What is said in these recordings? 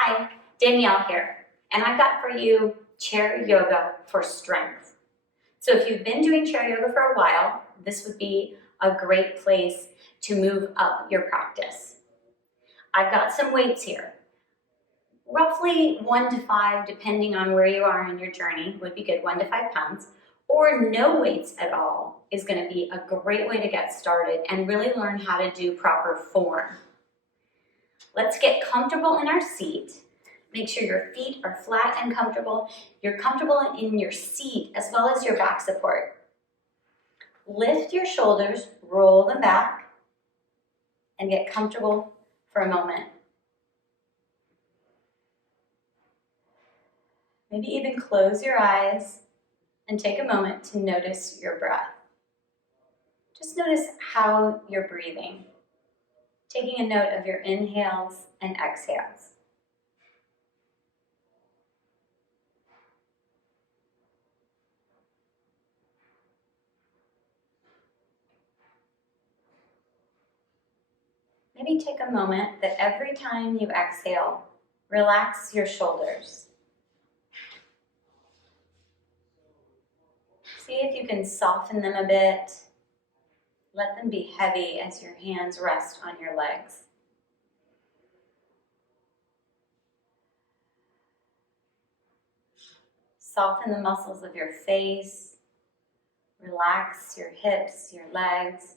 Hi, Danielle here, and I've got for you chair yoga for strength. So if you've been doing chair yoga for a while, this would be a great place to move up your practice. I've got some weights here. Roughly 1 to 5, depending on where you are in your journey, would be good, 1 to 5 pounds. Or no weights at all is going to be a great way to get started and really learn how to do proper form. Let's get comfortable in our seat. Make sure your feet are flat and comfortable. You're comfortable in your seat as well as your back support. Lift your shoulders, roll them back, and get comfortable for a moment. Maybe even close your eyes and take a moment to notice your breath. Just notice how you're breathing, taking a note of your inhales and exhales. Maybe take a moment that every time you exhale, relax your shoulders. See if you can soften them a bit. Let them be heavy as your hands rest on your legs. Soften the muscles of your face. Relax your hips, your legs.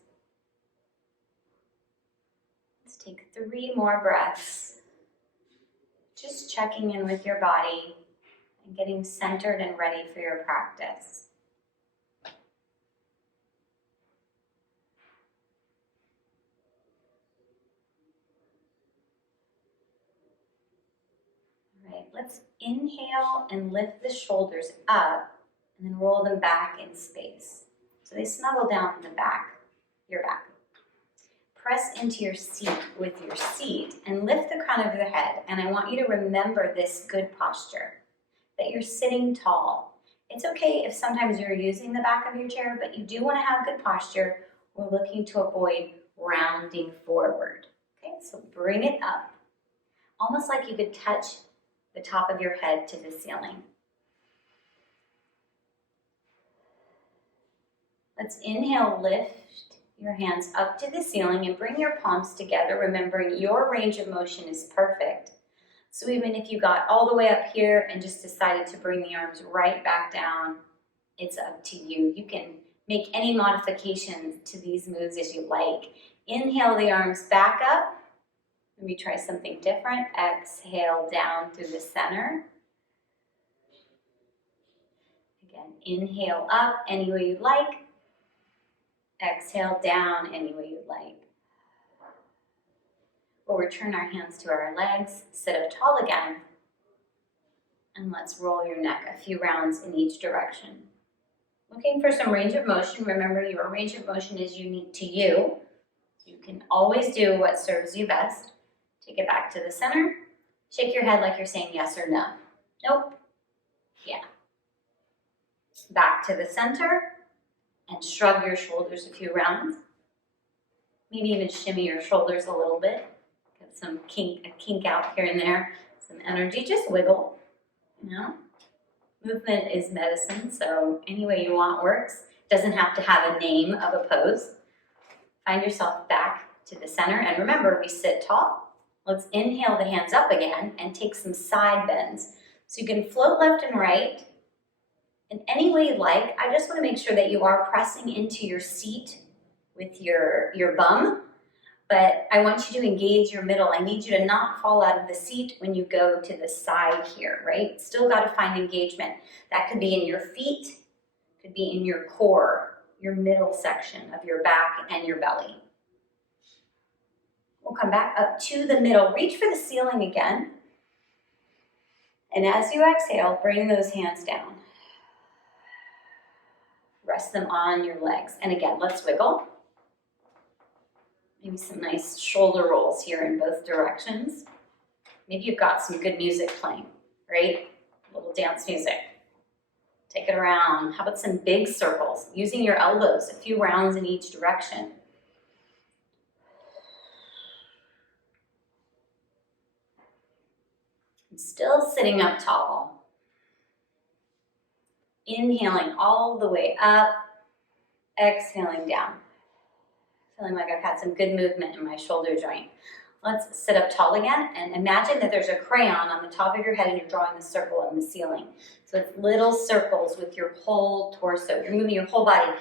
Let's take 3 more breaths. Just checking in with your body and getting centered and ready for your practice. All right, let's inhale and lift the shoulders up and then roll them back in space. So they snuggle down in the back, your back. Press into your seat with your seat and lift the crown of your head. And I want you to remember this good posture, that you're sitting tall. It's okay if sometimes you're using the back of your chair, but you do want to have good posture. We're looking to avoid rounding forward. Okay, so bring it up, almost like you could touch the top of your head to the ceiling. Let's inhale, lift your hands up to the ceiling and bring your palms together, remembering your range of motion is perfect. So even if you got all the way up here and just decided to bring the arms right back down, it's up to you. You can make any modifications to these moves as you like. Inhale the arms back up. Let me try something different. Exhale down through the center. Again, inhale up any way you like. Exhale down any way you'd like. We'll return our hands to our legs, sit up tall again, and let's roll your neck a few rounds in each direction. Looking for some range of motion. Remember, your range of motion is unique to you. You can always do what serves you best. Take it back to the center. Shake your head like you're saying yes or no. Nope. Yeah. Back to the center. And shrug your shoulders a few rounds. Maybe even shimmy your shoulders a little bit. Get some kink out here and there. Some energy, just wiggle, you know. Movement is medicine, so any way you want works. Doesn't have to have a name of a pose. Find yourself back to the center. And remember, we sit tall. Let's inhale the hands up again and take some side bends. So you can float left and right. In any way you like. I just want to make sure that you are pressing into your seat with your bum, but I want you to engage your middle. I need you to not fall out of the seat when you go to the side here, right? Still got to find engagement. That could be in your feet, could be in your core, your middle section of your back and your belly. We'll come back up to the middle. Reach for the ceiling again. And as you exhale, bring those hands down. Rest them on your legs. And again, let's wiggle. Maybe some nice shoulder rolls here in both directions. Maybe you've got some good music playing, right? A little dance music. Take it around. How about some big circles? Using your elbows, a few rounds in each direction. Still sitting up tall. Inhaling all the way up, exhaling down. Feeling like I've had some good movement in my shoulder joint. Let's sit up tall again and imagine that there's a crayon on the top of your head and you're drawing a circle in the ceiling. So it's little circles with your whole torso. You're moving your whole body.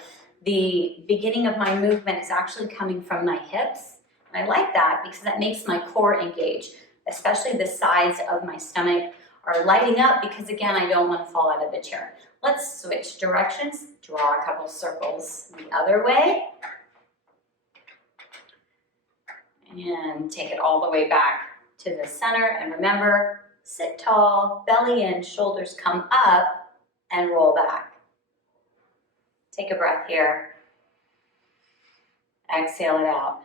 The beginning of my movement is actually coming from my hips. And I like that because that makes my core engage, especially the sides of my stomach are lighting up because, again, I don't want to fall out of the chair. Let's switch directions. Draw a couple circles the other way. And take it all the way back to the center. And remember, sit tall, belly in, shoulders come up, and roll back. Take a breath here. Exhale it out.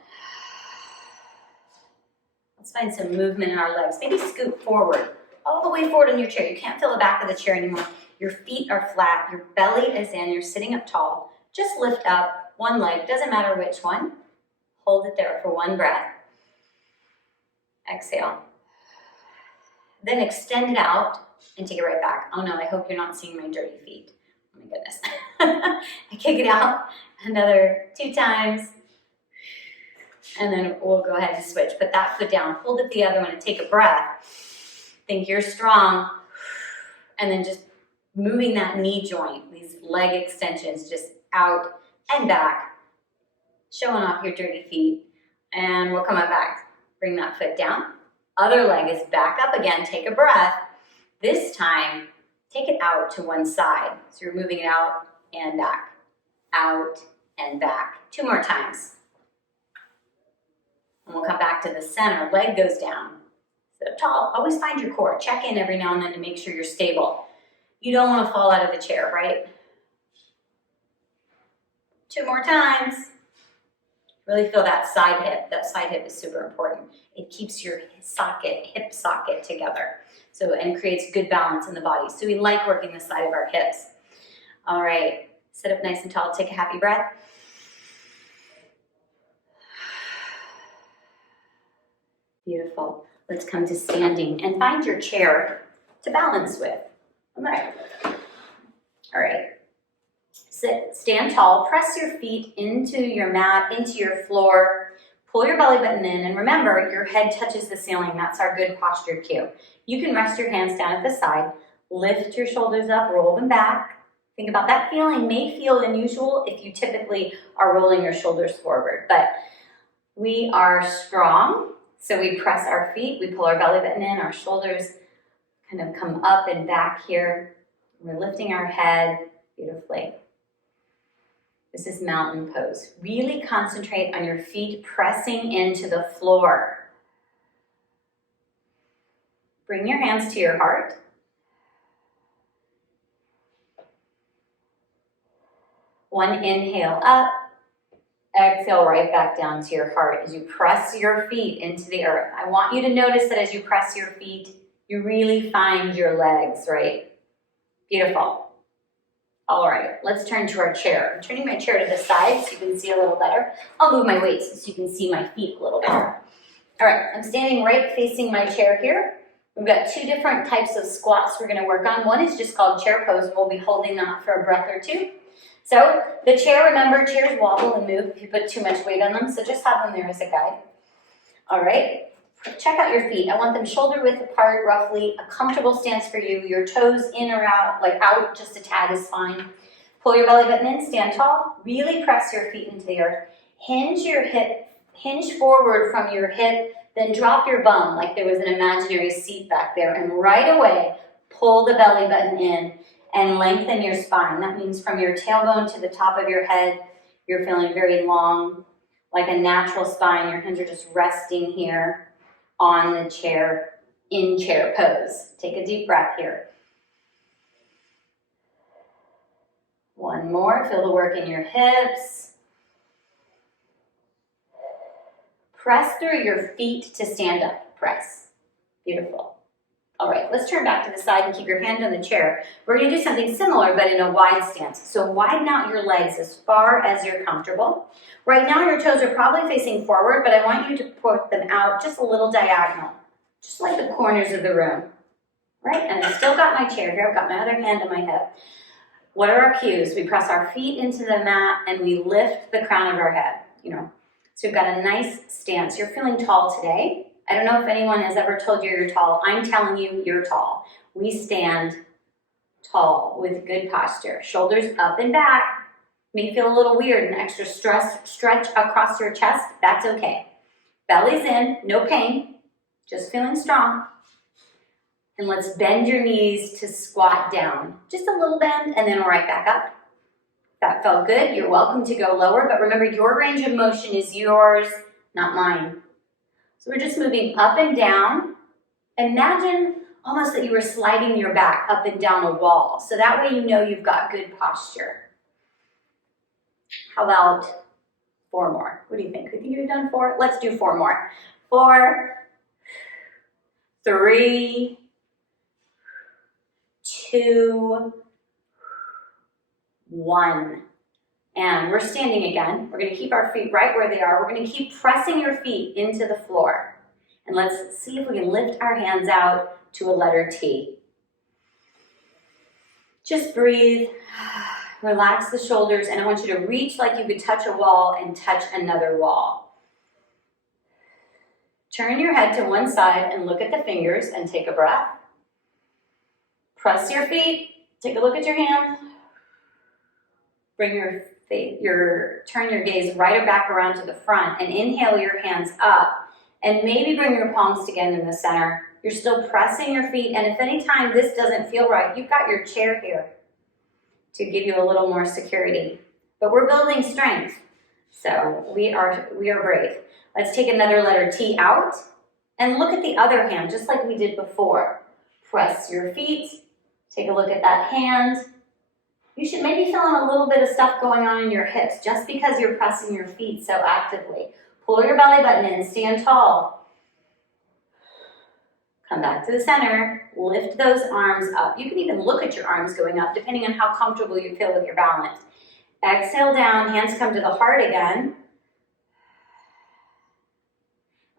Let's find some movement in our legs. Maybe scoot forward, all the way forward in your chair. You can't feel the back of the chair anymore. Your feet are flat, your belly is in, you're sitting up tall. Just lift up one leg, doesn't matter which one. Hold it there for one breath. Exhale. Then extend it out and take it right back. Oh no, I hope you're not seeing my dirty feet. Oh my goodness. I kick it out another 2 times. And then we'll go ahead and switch. Put that foot down, hold it the other one and take a breath. Think you're strong. And then just moving that knee joint, these leg extensions, just out and back. Showing off your dirty feet. And we'll come on back. Bring that foot down. Other leg is back up again. Take a breath. This time, take it out to one side. So you're moving it out and back. Out and back. 2 more times. And we'll come back to the center. Leg goes down. Sit up tall. Always find your core. Check in every now and then to make sure you're stable. You don't want to fall out of the chair, right? 2 more times. Really feel that side hip. That side hip is super important. It keeps your hip socket together. So, and creates good balance in the body. So we like working the side of our hips. All right, sit up nice and tall. Take a happy breath. Beautiful. Let's come to standing and find your chair to balance with. All right. All right. Sit, stand tall, press your feet into your mat, into your floor, pull your belly button in, and remember, your head touches the ceiling. That's our good posture cue. You can rest your hands down at the side, lift your shoulders up, roll them back. Think about that feeling. May feel unusual if you typically are rolling your shoulders forward, but we are strong, so we press our feet, we pull our belly button in, our shoulders kind of come up and back here. We're lifting our head beautifully. This is mountain pose. Really concentrate on your feet pressing into the floor. Bring your hands to your heart. One inhale up. Exhale right back down to your heart as you press your feet into the earth. I want you to notice that as you press your feet, you really find your legs, right? Beautiful. All right, let's turn to our chair. I'm turning my chair to the side so you can see a little better. I'll move my weights so you can see my feet a little better. All right, I'm standing right facing my chair here. We've got 2 different types of squats we're gonna work on. One is just called chair pose, and we'll be holding that for a breath or 2. So the chair, remember, chairs wobble and move if you put too much weight on them, so just have them there as a guide. All right, check out your feet. I want them shoulder width apart, roughly, a comfortable stance for you. Your toes in or out, like out just a tad is fine. Pull your belly button in, stand tall. Really press your feet into the earth. Hinge forward from your hip, then drop your bum like there was an imaginary seat back there. And right away, pull the belly button in and lengthen your spine. That means from your tailbone to the top of your head, you're feeling very long, like a natural spine. Your hands are just resting here on the chair, in chair pose. Take a deep breath here. One more, feel the work in your hips. Press through your feet to stand up, press. Beautiful. All right, let's turn back to the side and keep your hand on the chair. We're gonna do something similar, but in a wide stance. So widen out your legs as far as you're comfortable. Right now, your toes are probably facing forward, but I want you to put them out just a little diagonal, just like the corners of the room. Right, and I still got my chair here. I've got my other hand on my hip. What are our cues? We press our feet into the mat and we lift the crown of our head, So we've got a nice stance. You're feeling tall today. I don't know if anyone has ever told you you're tall. I'm telling you, you're tall. We stand tall with good posture. Shoulders up and back. May feel a little weird, an extra stretch across your chest. That's okay. Belly's in, no pain, just feeling strong. And let's bend your knees to squat down. Just a little bend and then right back up. That felt good. You're welcome to go lower, but remember your range of motion is yours, not mine. So we're just moving up and down. Imagine almost that you were sliding your back up and down a wall. So that way you know you've got good posture. How about 4 more? What do you think? You think you've done 4? Let's do 4 more. 4, 3, 2, 1. And we're standing again. We're going to keep our feet right where they are. We're going to keep pressing your feet into the floor. And let's see if we can lift our hands out to a letter T. Just breathe. Relax the shoulders, and I want you to reach like you could touch a wall and touch another wall. Turn your head to one side and look at the fingers and take a breath. Press your feet. Take a look at your hands. Bring turn your gaze right back around to the front and inhale your hands up and maybe bring your palms together in the center. You're still pressing your feet, and if any time this doesn't feel right, you've got your chair here to give you a little more security. But we're building strength, so we are brave. Let's take another letter T out and look at the other hand, just like we did before. Press your feet. Take a look at that hand. You should maybe be feeling a little bit of stuff going on in your hips just because you're pressing your feet so actively. Pull your belly button in, stand tall. Come back to the center, lift those arms up. You can even look at your arms going up depending on how comfortable you feel with your balance. Exhale down, hands come to the heart again.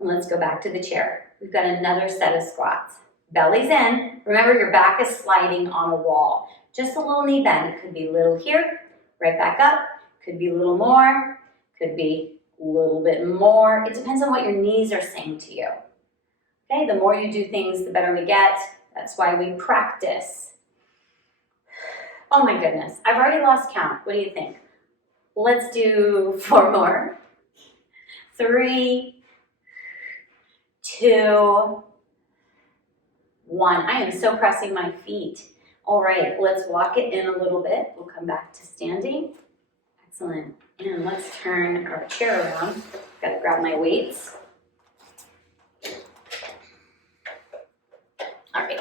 And let's go back to the chair. We've got another set of squats. Belly's in. Remember, your back is sliding on a wall. Just a little knee bend. It could be a little here, right back up. Could be a little more. Could be a little bit more. It depends on what your knees are saying to you. Okay, the more you do things, the better we get. That's why we practice. Oh my goodness, I've already lost count. What do you think? Let's do 4 more. 3, 2, 1. I am so pressing my feet. All right, let's walk it in a little bit. We'll come back to standing. Excellent. And let's turn our chair around. Got to grab my weights. All right,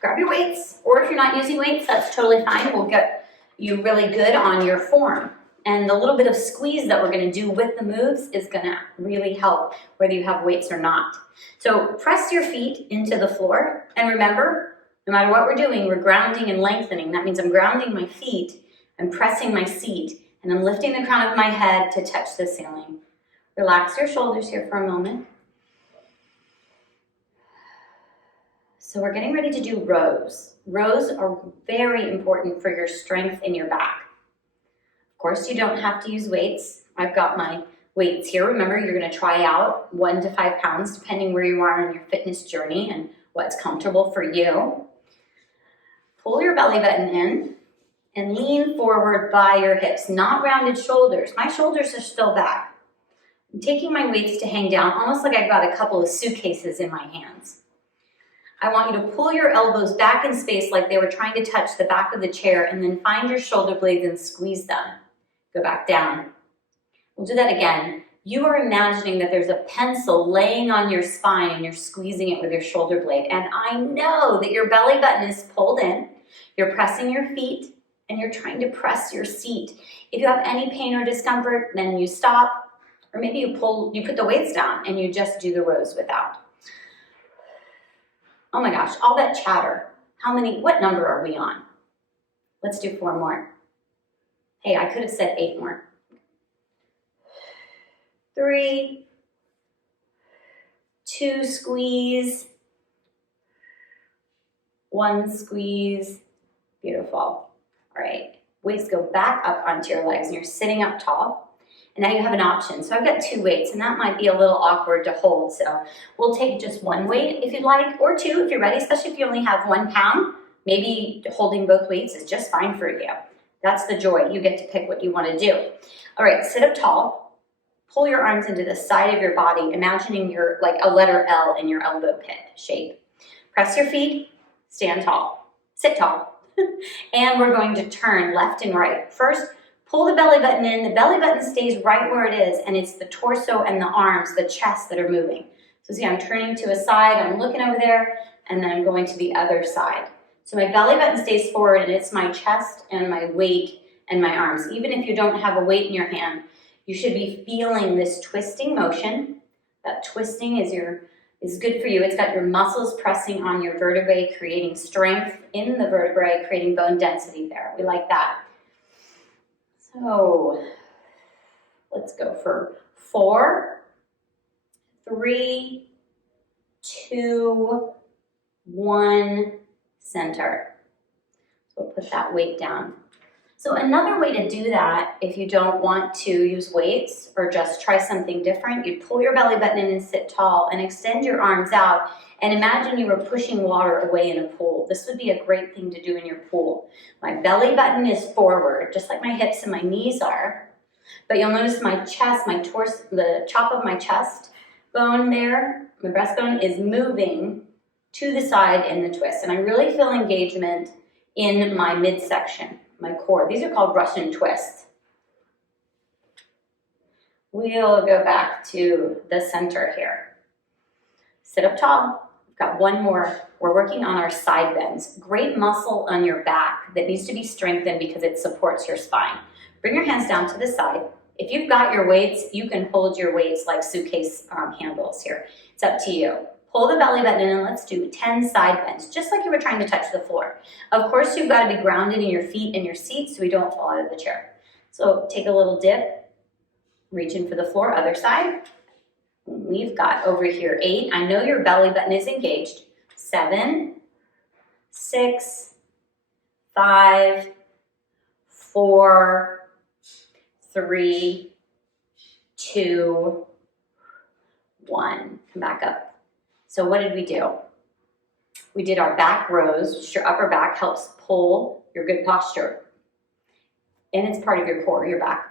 grab your weights, or if you're not using weights, that's totally fine. We'll get you really good on your form. And the little bit of squeeze that we're gonna do with the moves is gonna really help whether you have weights or not. So press your feet into the floor, and remember, no matter what we're doing, we're grounding and lengthening. That means I'm grounding my feet, I'm pressing my seat, and I'm lifting the crown of my head to touch the ceiling. Relax your shoulders here for a moment. So we're getting ready to do rows. Rows are very important for your strength in your back. Of course, you don't have to use weights. I've got my weights here. Remember, you're going to try out 1 to 5 pounds, depending where you are on your fitness journey and what's comfortable for you. Pull your belly button in and lean forward by your hips, not rounded shoulders. My shoulders are still back. I'm taking my weights to hang down, almost like I've got a couple of suitcases in my hands. I want you to pull your elbows back in space like they were trying to touch the back of the chair, and then find your shoulder blades and squeeze them. Go back down. We'll do that again. You are imagining that there's a pencil laying on your spine and you're squeezing it with your shoulder blade. And I know that your belly button is pulled in. You're pressing your feet and you're trying to press your seat. If you have any pain or discomfort, then you stop. Or maybe you put the weights down and you just do the rows without. Oh my gosh, all that chatter. What number are we on? Let's do 4 more. Hey, I could have said 8 more. 3, 2, squeeze. One squeeze. Beautiful. All right. Weights go back up onto your legs and you're sitting up tall. And now you have an option. So I've got 2 weights and that might be a little awkward to hold. So we'll take just 1 weight if you'd like, or 2 if you're ready, especially if you only have 1 pound. Maybe holding both weights is just fine for you. That's the joy. You get to pick what you want to do. All right, sit up tall. Pull your arms into the side of your body, imagining you're like a letter L in your elbow pit shape. Press your feet, stand tall, sit tall. And we're going to turn left and right. First, pull the belly button in. The belly button stays right where it is, and it's the torso and the arms, the chest that are moving. So see, I'm turning to a side, I'm looking over there, and then I'm going to the other side. So my belly button stays forward, and it's my chest and my weight and my arms. Even if you don't have a weight in your hand, you should be feeling this twisting motion. That twisting is good for you. It's got your muscles pressing on your vertebrae, creating strength in the vertebrae, creating bone density there. We like that. So let's go for 4, 3, 2, 1, center. So we'll put that weight down. So another way to do that, if you don't want to use weights or just try something different, you'd pull your belly button in and sit tall and extend your arms out and imagine you were pushing water away in a pool. This would be a great thing to do in your pool. My belly button is forward, just like my hips and my knees are, but you'll notice my chest, my torso, the top of my chest bone there, my breastbone is moving to the side in the twist. And I really feel engagement in my midsection, my core. These are called Russian twists. We'll go back to the center here. Sit up tall. We've got 1 more. We're working on our side bends. Great muscle on your back that needs to be strengthened because it supports your spine. Bring your hands down to the side. If you've got your weights, you can hold your weights like suitcase handles here. It's up to you. Pull the belly button in and let's do 10 side bends, just like you were trying to touch the floor. Of course, you've got to be grounded in your feet and your seat so we don't fall out of the chair. So take a little dip, reaching for the floor, other side. We've got over here 8. I know your belly button is engaged. 7, 6, 5, 4, 3, 2, 1. Come back up. So what did we do? We did our back rows, which your upper back helps pull your good posture. And it's part of your core, your back.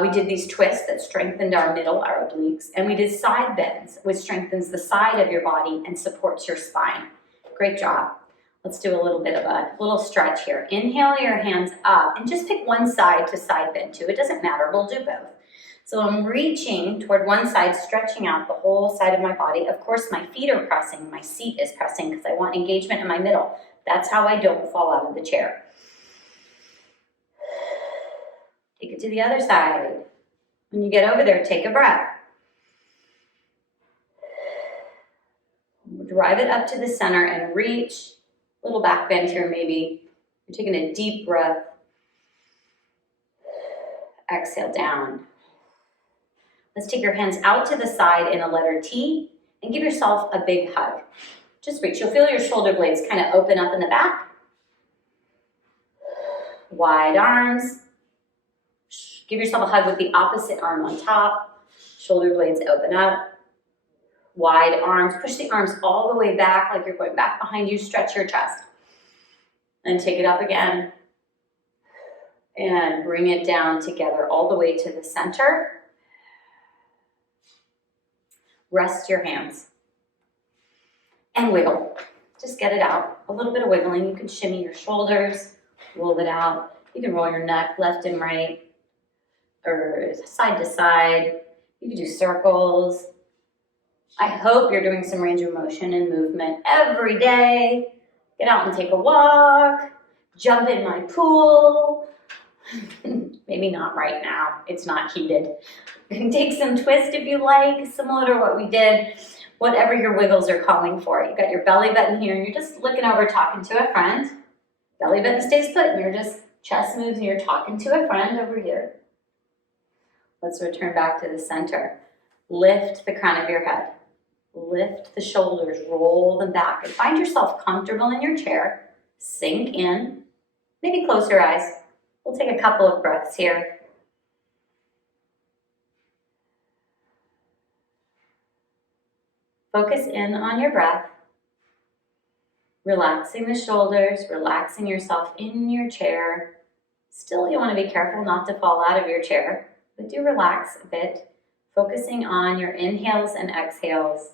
We did these twists that strengthened our middle, our obliques. And we did side bends, which strengthens the side of your body and supports your spine. Great job. Let's do a little bit of a little stretch here. Inhale your hands up and just pick one side to side bend to. It doesn't matter, we'll do both. So I'm reaching toward one side, stretching out the whole side of my body. Of course, my feet are pressing, my seat is pressing because I want engagement in my middle. That's how I don't fall out of the chair. Take it to the other side. When you get over there, take a breath. Drive it up to the center and reach. Little back bend here maybe. You're taking a deep breath. Exhale down. Let's take your hands out to the side in a letter T and give yourself a big hug. Just reach. You'll feel your shoulder blades kind of open up in the back. Wide arms. Give yourself a hug with the opposite arm on top. Shoulder blades open up. Wide arms. Push the arms all the way back like you're going back behind you. Stretch your chest. And take it up again. And bring it down together all the way to the center. Rest your hands. And wiggle. Just get it out. A little bit of wiggling. You can shimmy your shoulders. Roll it out. You can roll your neck left and right. Or side to side. You can do circles. I hope you're doing some range of motion and movement every day. Get out and take a walk. Jump in my pool. Maybe not right now. It's not heated. You can take some twist if you like, similar to what we did. Whatever your wiggles are calling for. You got your belly button here and you're just looking over talking to a friend. Belly button stays put and you're just chest moves and you're talking to a friend over here. Let's return back to the center. Lift the crown of your head. Lift the shoulders, roll them back, and find yourself comfortable in your chair. Sink in. Maybe close your eyes. We'll take a couple of breaths here. Focus in on your breath. Relaxing the shoulders, relaxing yourself in your chair. Still, you want to be careful not to fall out of your chair, but do relax a bit, focusing on your inhales and exhales.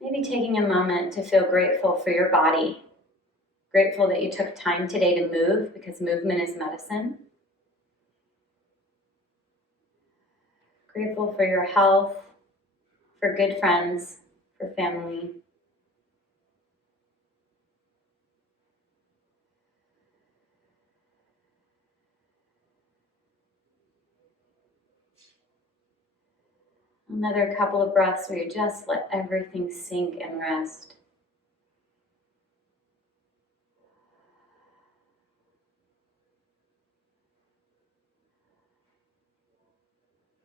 Maybe taking a moment to feel grateful for your body. Grateful that you took time today to move, because movement is medicine. Grateful for your health, for good friends, for family. Another couple of breaths where you just let everything sink and rest.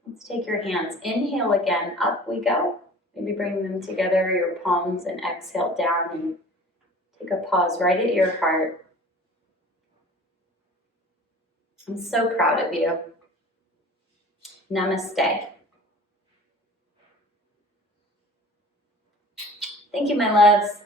Let's take your hands. Inhale again, up we go. Maybe bring them together, your palms, and exhale down, and take a pause right at your heart. I'm so proud of you. Namaste. Thank you, my loves.